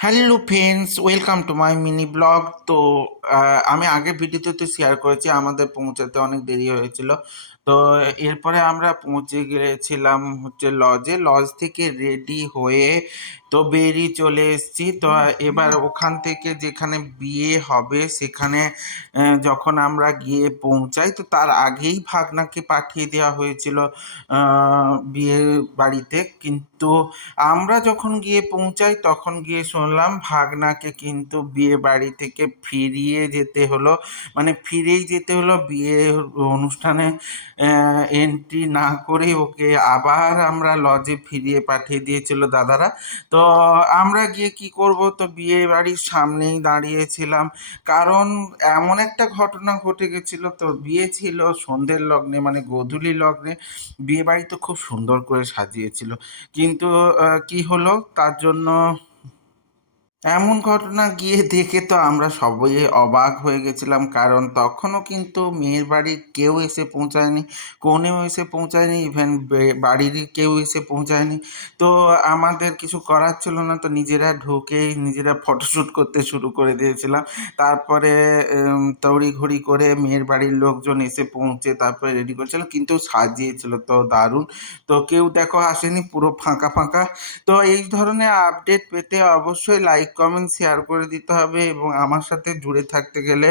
Hello friends welcome to my mini blog তো আমি আগে ভিডিওতে শেয়ার করেছি, আমাদের পৌঁছাতে অনেক দেরি হয়েছিল। তো, এরপরে আমরা পৌঁছে গিয়েছিলাম হচ্ছে লজে লজ থেকে রেডি হয়ে তো বেরিয়ে চলে এসেছি। তো, এবার ওখান থেকে যেখানে বিয়ে হবে, সেখানে যখন আমরা গিয়ে পৌঁছাই, তো তার আগেই ভাগনাকে পাঠিয়ে দেওয়া হয়েছিল বিয়ে বাড়িতে। কিন্তু আমরা যখন গিয়ে পৌঁছাই, তখন গিয়ে শুনলাম ভাগনাকে কিন্তু বিয়ে বাড়ি থেকে ফিরিয়ে যেতে হলো। মানে ফিরেই যেতে হলো, বিয়ে অনুষ্ঠানে এন্ট্রি না করে ওকে আবার আমরা লজে ফিরিয়ে পাঠিয়ে দিয়েছিল দাদারা। তো আমরা গিয়ে কি করব? তো বিয়ে বাড়ির সামনেই দাঁড়িয়েছিলাম। কারণ এমন একটা ঘটনা ঘটে গেছিল, তো বিয়ে ছিল সন্ধ্যের লগ্নে মানে গোধূলি লগ্নে। বিয়ে বাড়ি তো খুব সুন্দর করে সাজিয়েছিল। কিন্তু কি হলো? তার জন্য এমন ঘটনা গিয়ে দেখে তো আমরা সবাই অবাক হয়ে গেছিলাম, কারণ তখনও কিন্তু মেয়ের বাড়ির কেউ এসে পৌঁছায়নি, কনেও এসে পৌঁছায়নি ইভেন বাড়ির কেউ এসে পৌঁছায়নি। তো আমাদের কিছু করার ছিল না, তো নিজেরা ঢুকেই নিজেরা ফটোশ্যুট করতে শুরু করে দিয়েছিলাম। তারপরে তড়িঘড়ি করে মেয়ের বাড়ির লোকজন এসে পৌঁছে তারপরে রেডি করেছিল, কিন্তু সাজিয়েছিল তো দারুণ। তো কেউ দেখো আসেনি, পুরো ফাঁকা ফাঁকা। তো এই ধরনের আপডেট পেতে অবশ্যই লাইক কমেন্ট শেয়ার করে দিতে হবে এবং আমার সাথে জুড়ে থাকতে গেলে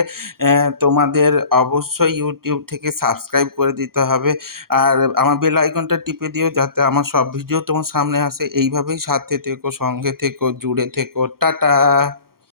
তোমাদের অবশ্যই ইউটিউব থেকে সাবস্ক্রাইব করে দিতে হবে। আর আমার বেল আইকনটা টিপে দিও যাতে আমার সব ভিডিও তোমার সামনে আসে। এইভাবেই সাথে থেকো, সঙ্গে থেকো, জুড়ে থেকো। টাটা!